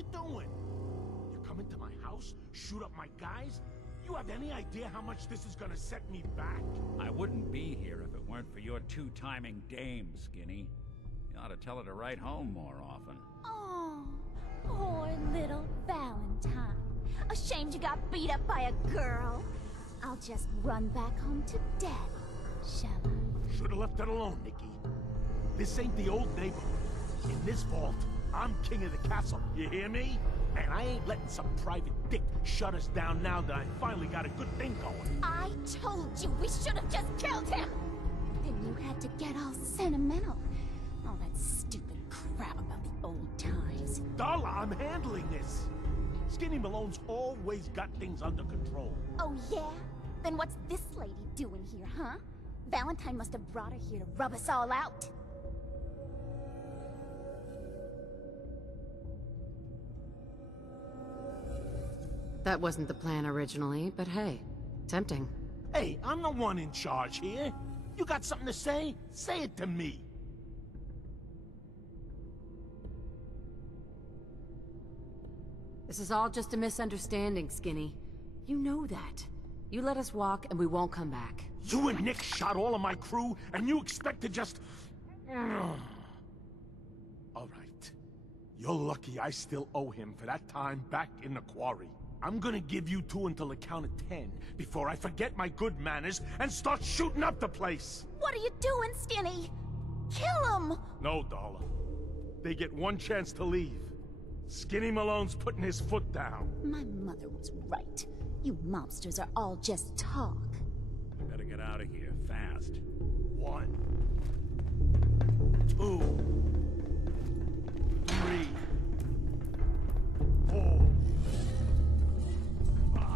you doing? You come into my house, shoot up my guys? You have any idea how much this is gonna set me back? I wouldn't be here if it weren't for your two-timing dame, Skinny. You ought to tell her to write home more often. Oh, poor little Valentine. Ashamed you got beat up by a girl? I'll just run back home to Daddy, shall I? Should've left it alone, Nikki. This ain't the old neighborhood. In this vault, I'm king of the castle, you hear me? And I ain't letting some private dick shut us down now that I finally got a good thing going. I told you we should have just killed him! Then you had to get all sentimental. All that stupid crap about the old times. Darla, I'm handling this. Skinny Malone's always got things under control. Oh yeah? Then what's this lady doing here, huh? Valentine must have brought her here to rub us all out. That wasn't the plan originally, but hey, tempting. Hey, I'm the one in charge here. You got something to say? Say it to me. This is all just a misunderstanding, Skinny. You know that. You let us walk and we won't come back. You and Nick shot all of my crew, and you expect to just... All right. You're lucky I still owe him for that time back in the quarry. I'm gonna give you two until the count of 10 before I forget my good manners and start shooting up the place. What are you doing, Skinny? Kill him! No, Darla. They get one chance to leave. Skinny Malone's putting his foot down. My mother was right. You mobsters are all just talk. You better get out of here, fast. 1, 2, 3, 4, 5.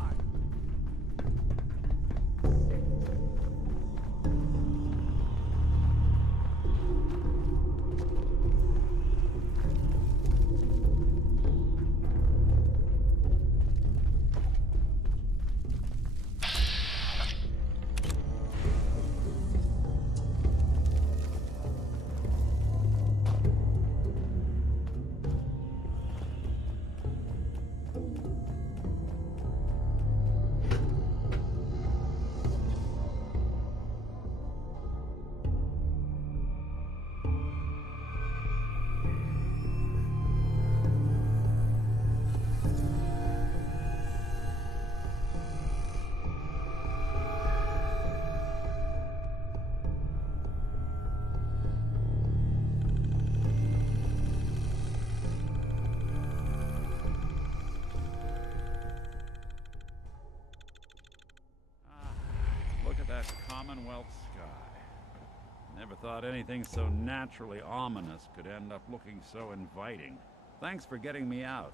Look at that Commonwealth sky. Never thought anything so naturally ominous could end up looking so inviting. Thanks for getting me out.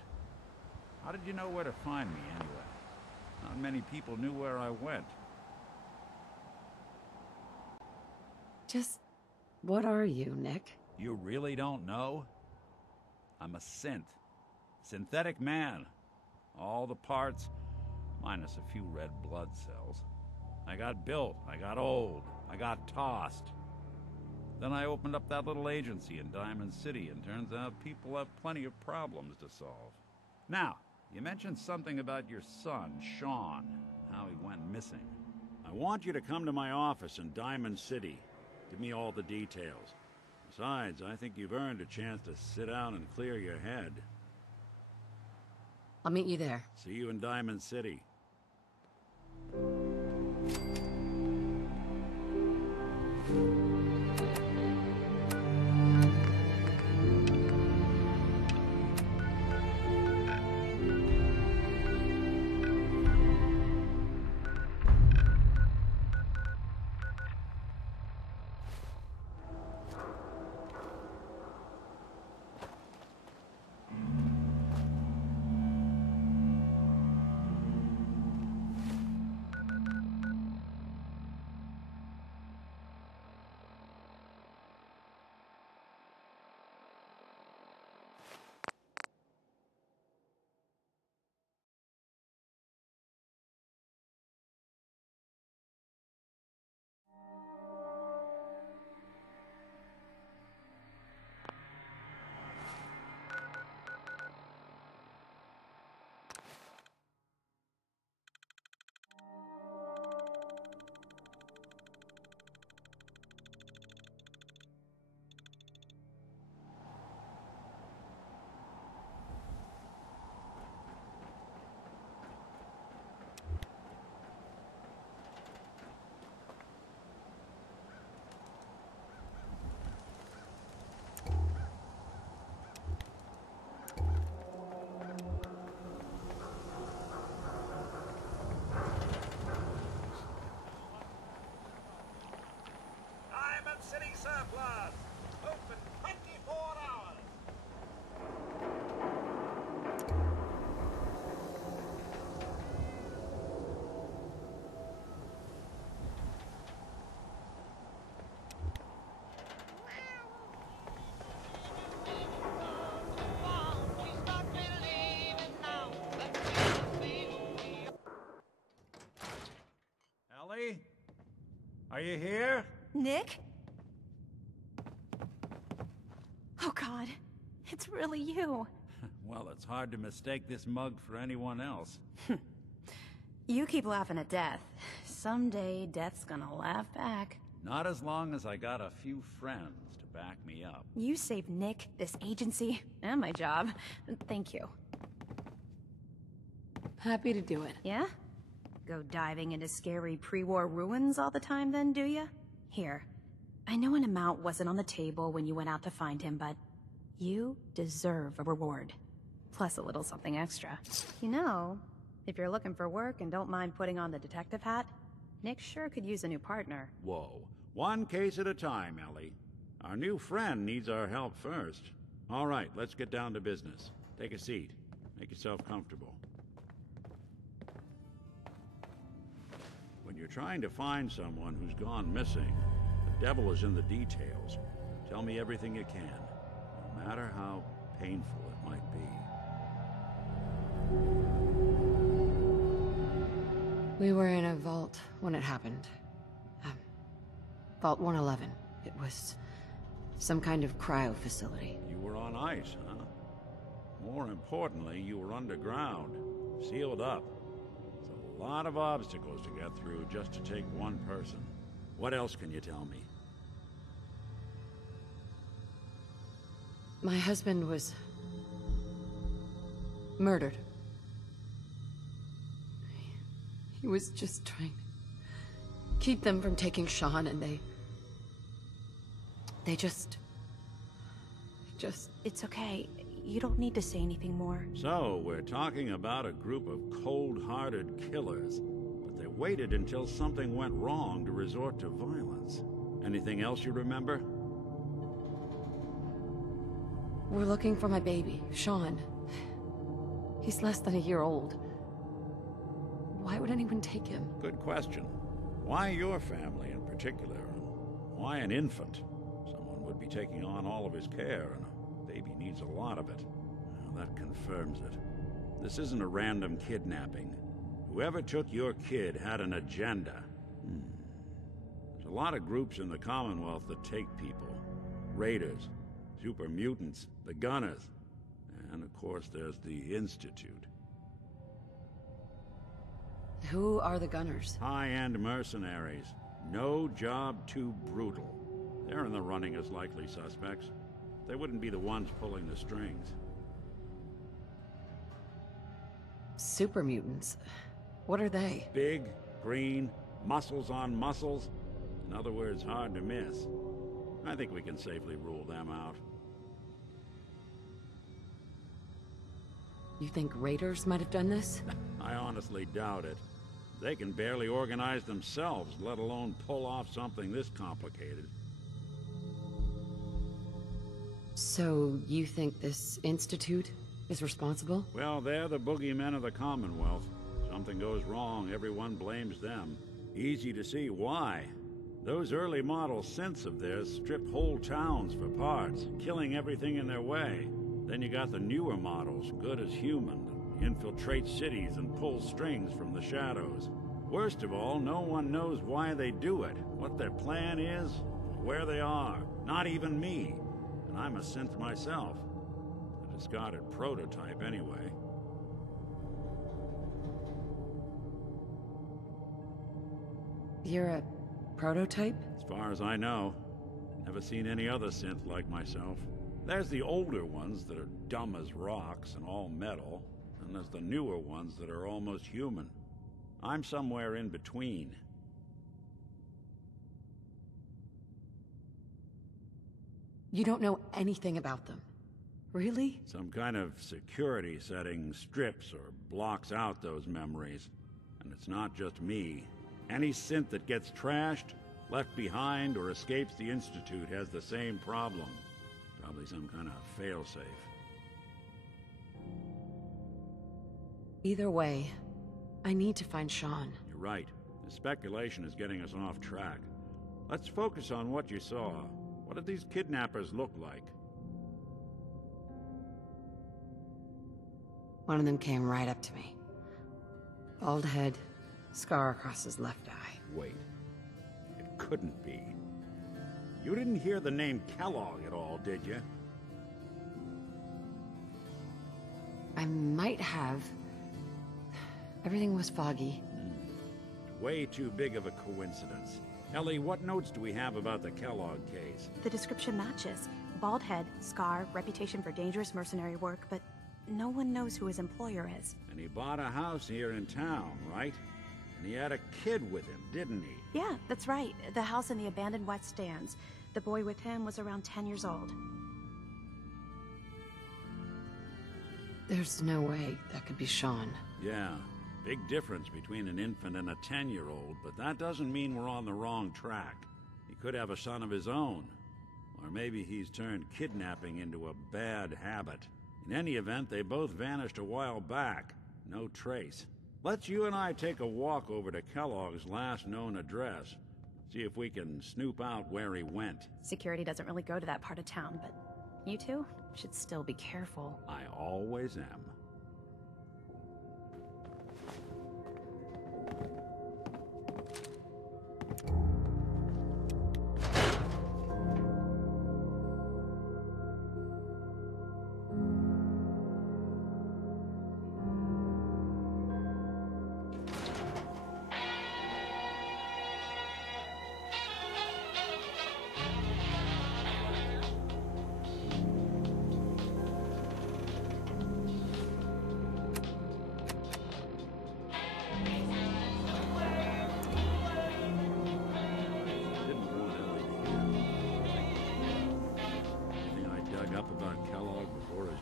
How did you know where to find me, anyway? Not many people knew where I went. Just... what are you, Nick? You really don't know? I'm a synth. Synthetic man. All the parts, minus a few red blood cells. I got built, I got old, I got tossed. Then I opened up that little agency in Diamond City, and turns out people have plenty of problems to solve. Now, you mentioned something about your son, Sean, how he went missing. I want you to come to my office in Diamond City. Give me all the details. Besides, I think you've earned a chance to sit down and clear your head. I'll meet you there. See you in Diamond City. Ellie? Are you here? Nick? Oh God, it's really you. Well, it's hard to mistake this mug for anyone else. You keep laughing at death. Someday, death's gonna laugh back. Not as long as I got a few friends to back me up. You saved Nick, this agency, and my job. Thank you. Happy to do it. Yeah? Go diving into scary pre-war ruins all the time then, do ya? Here. I know an amount wasn't on the table when you went out to find him, but you deserve a reward. Plus a little something extra. You know, if you're looking for work and don't mind putting on the detective hat, Nick sure could use a new partner. Whoa. One case at a time, Ellie. Our new friend needs our help first. All right, let's get down to business. Take a seat. Make yourself comfortable. When you're trying to find someone who's gone missing, the devil is in the details. Tell me everything you can, no matter how painful it might be. We were in a vault when it happened. Vault 111. It was some kind of cryo facility. You were on ice, huh? More importantly, you were underground, sealed up. It's a lot of obstacles to get through just to take one person. What else can you tell me? My husband was murdered. He was just trying to keep them from taking Sean, and they just... It's okay. You don't need to say anything more. So, we're talking about a group of cold-hearted killers, but they waited until something went wrong to resort to violence. Anything else you remember? We're looking for my baby, Sean. He's less than a year old. Why would anyone take him? Good question. Why your family in particular? And why an infant? Someone would be taking on all of his care, and a baby needs a lot of it. Well, that confirms it. This isn't a random kidnapping. Whoever took your kid had an agenda. There's a lot of groups in the Commonwealth that take people. Raiders, super mutants, the Gunners, and of course there's the Institute. Who are the Gunners? High-end mercenaries. No job too brutal. They're in the running as likely suspects. They wouldn't be the ones pulling the strings. Super mutants. What are they? Big, green, muscles on muscles. In other words, hard to miss. I think we can safely rule them out. You think raiders might have done this? I honestly doubt it. They can barely organize themselves, let alone pull off something this complicated. So, you think this institute is responsible? Well, they're the boogeymen of the Commonwealth. Something goes wrong, everyone blames them. Easy to see why. Those early model synths of theirs strip whole towns for parts, killing everything in their way. Then you got the newer models, good as human, that infiltrate cities and pull strings from the shadows. Worst of all, no one knows why they do it, what their plan is, where they are. Not even me. And I'm a synth myself. A discarded prototype, anyway. You're a prototype? As far as I know. Never seen any other synth like myself. There's the older ones that are dumb as rocks and all metal, and there's the newer ones that are almost human. I'm somewhere in between. You don't know anything about them. Really? Some kind of security setting strips or blocks out those memories. And it's not just me. Any synth that gets trashed, left behind, or escapes the Institute has the same problem. Probably some kind of failsafe. Either way, I need to find Sean. You're right. The speculation is getting us off track. Let's focus on what you saw. What did these kidnappers look like? One of them came right up to me. Bald head, scar across his left eye. Wait. It couldn't be. You didn't hear the name Kellogg at all, did you? I might have. Everything was foggy. Way too big of a coincidence. Ellie, what notes do we have about the Kellogg case? The description matches. Bald head, scar, reputation for dangerous mercenary work, but no one knows who his employer is. And he bought a house here in town, right? And he had a kid with him, didn't he? Yeah, that's right. The house in the abandoned West Stands. The boy with him was around 10 years old. There's no way that could be Sean. Yeah. Big difference between an infant and a 10-year-old, but that doesn't mean we're on the wrong track. He could have a son of his own. Or maybe he's turned kidnapping into a bad habit. In any event, they both vanished a while back. No trace. Let's you and I take a walk over to Kellogg's last known address. See if we can snoop out where he went. Security doesn't really go to that part of town, but you two should still be careful. I always am.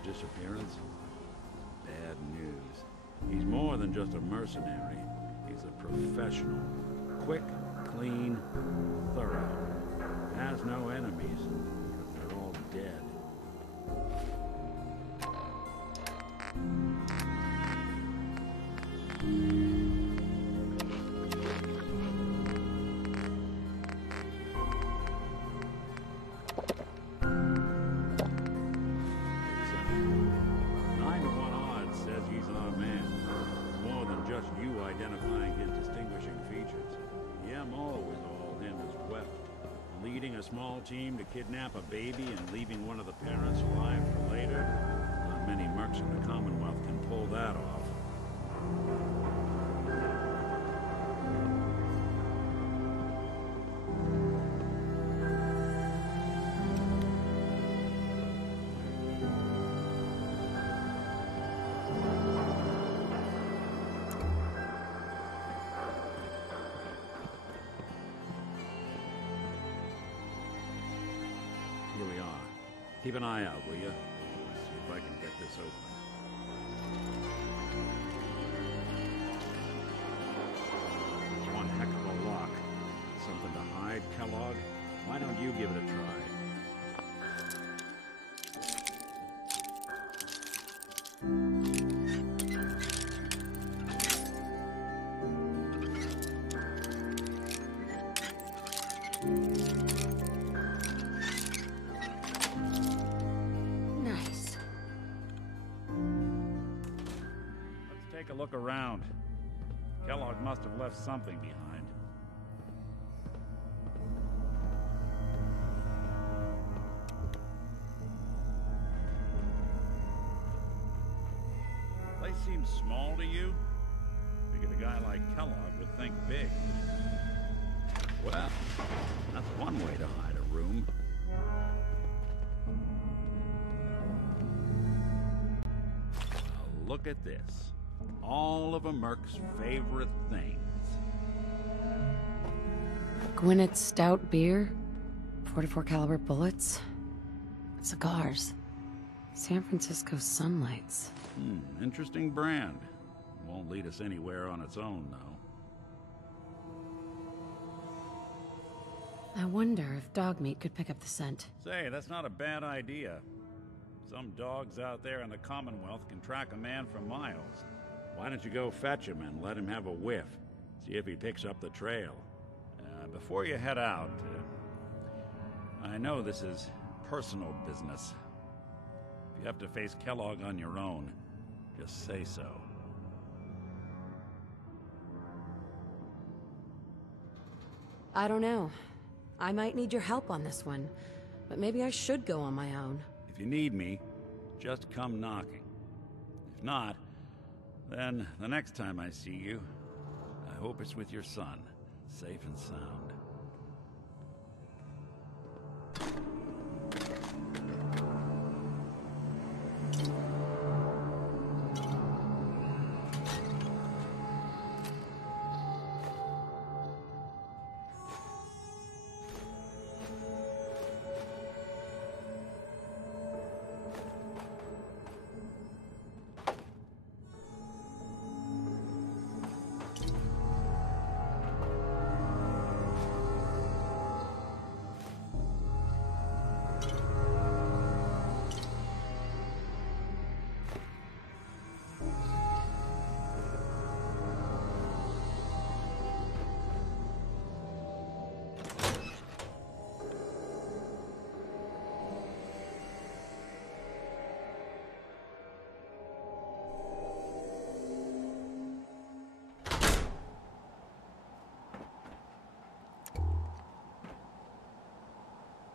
Disappearance? Bad news. He's more than just a mercenary. He's a professional. Quick, clean, thorough. Has no enemies, because they're all dead. Small team to kidnap a baby and leaving one of the parents alive for later? Not many mercs in the Commonwealth can pull that off. Here we are. Keep an eye out, will you? See if I can get this open. It's one heck of a lock. Something to hide, Kellogg? Why don't you give it a try? Take a look around. Kellogg must have left something behind. Place seems small to you? Figured a guy like Kellogg would think big. Well, that's one way to hide a room. Now look at this. All of a merc's favorite things. Gwinnett Stout beer, 44 caliber bullets, cigars, San Francisco Sunlights. Interesting brand. Won't lead us anywhere on its own, though. I wonder if dog meat could pick up the scent. Say, that's not a bad idea. Some dogs out there in the Commonwealth can track a man for miles. Why don't you go fetch him and let him have a whiff? See if he picks up the trail. Before you head out, I know this is personal business. If you have to face Kellogg on your own, just say so. I don't know. I might need your help on this one, but maybe I should go on my own. If you need me, just come knocking. If not, then the next time I see you, I hope it's with your son, safe and sound.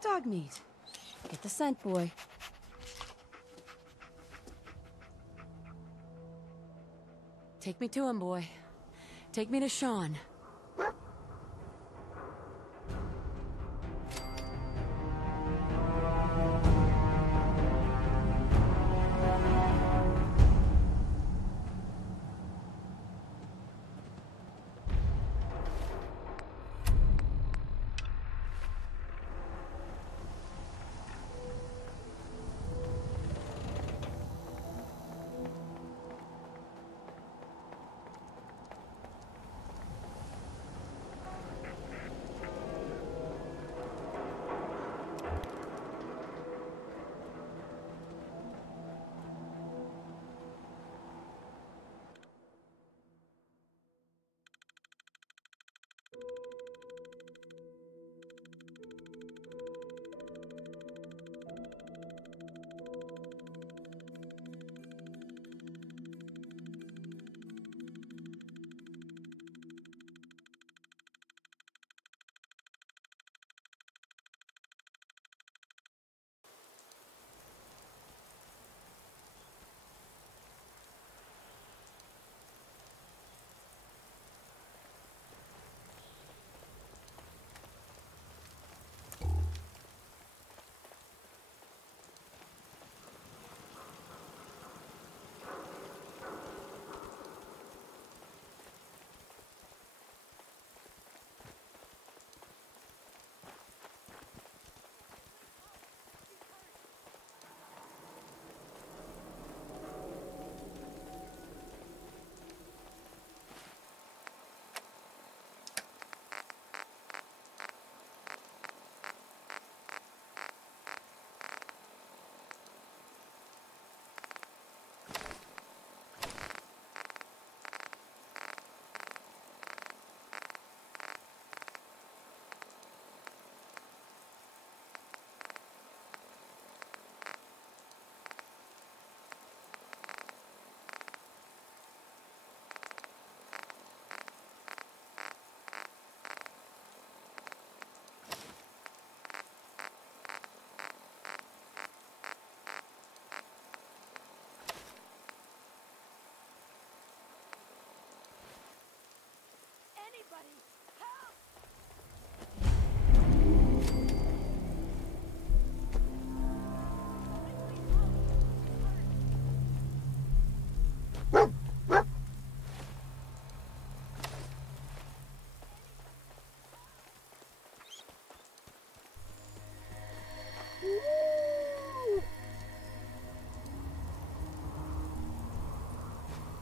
Dog meat. Get the scent, boy. Take me to him, boy. Take me to Sean.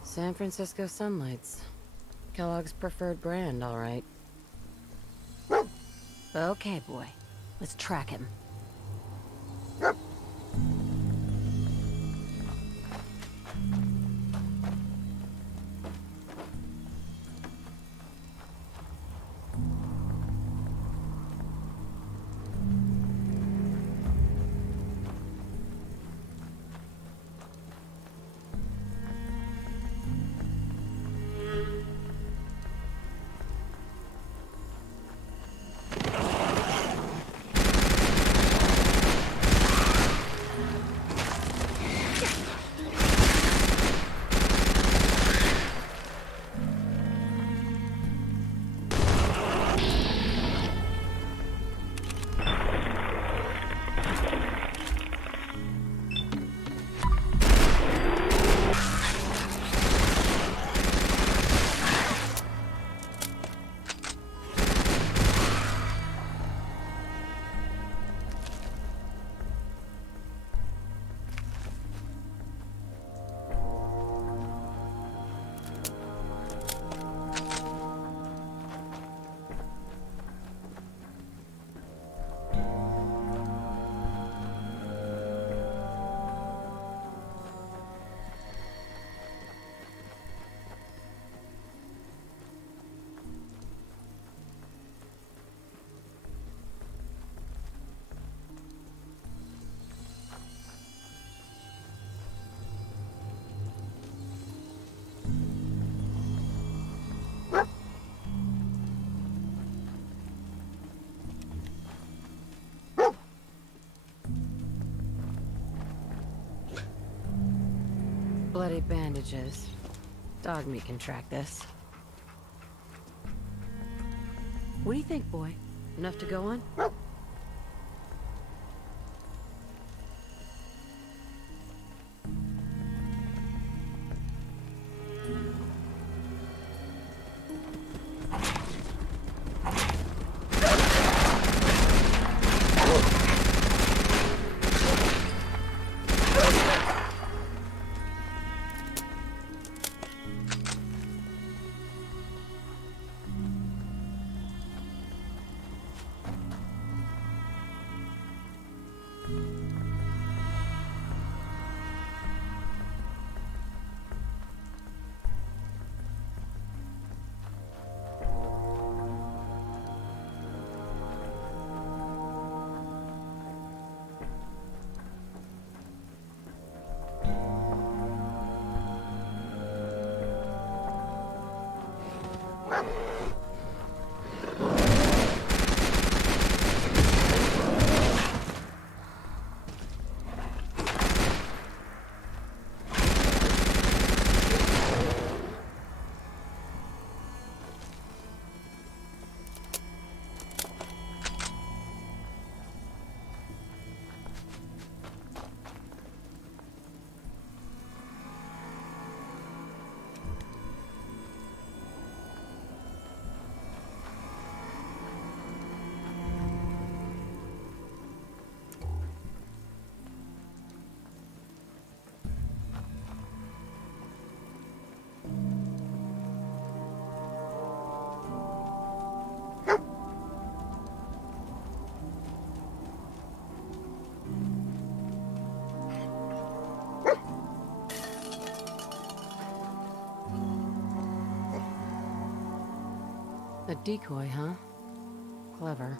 San Francisco Sunlights. Kellogg's preferred brand, all right. Okay, boy. Let's track him. bloody bandages. Dog meat can track this. What do you think, boy? Enough to go on? A decoy, huh? Clever.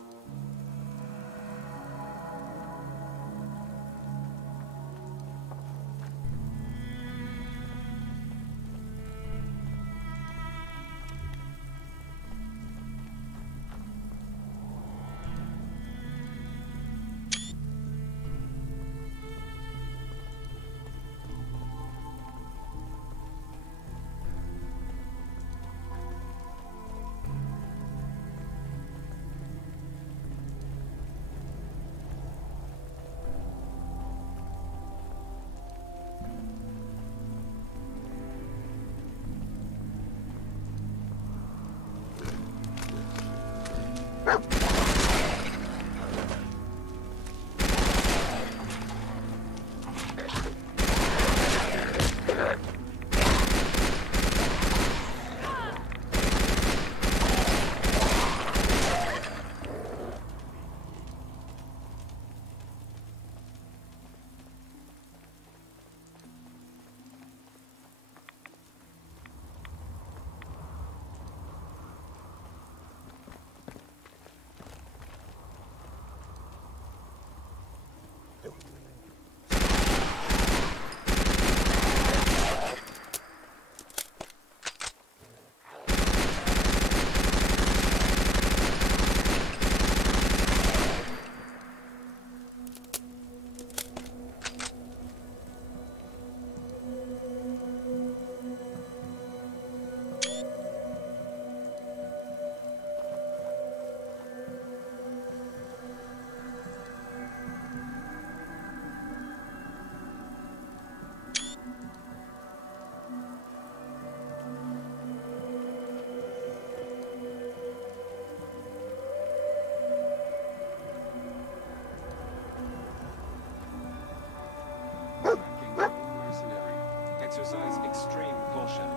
Exercise extreme caution.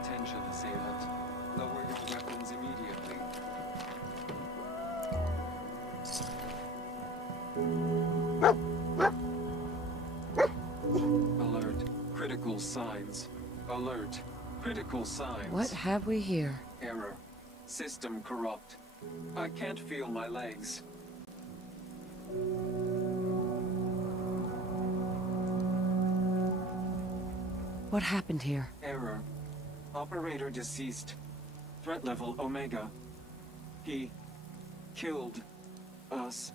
Attention, assailant. Lower your weapons immediately. Alert. Critical signs. Alert. Critical signs. What have we here? Error. System corrupt. I can't feel my legs. What happened here? Error. Operator deceased. Threat level Omega. He killed us.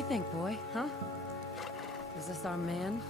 you think, boy? Huh? Is this our man?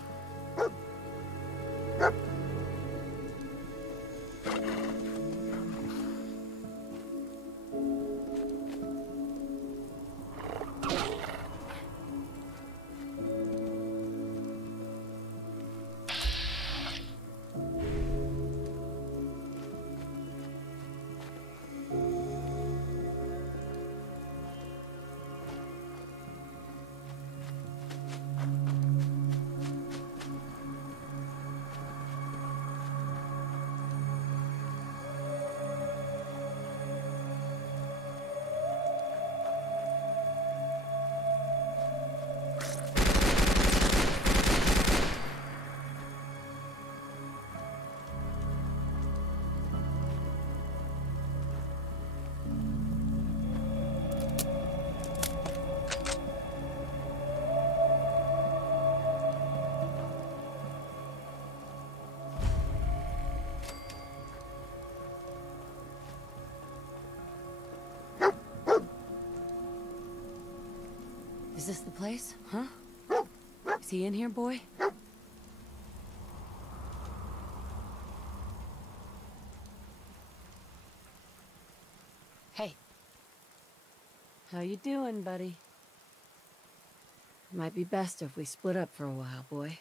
Is this the place? Huh? Is he in here, boy? Hey. How you doing, buddy? Might be best if we split up for a while, boy.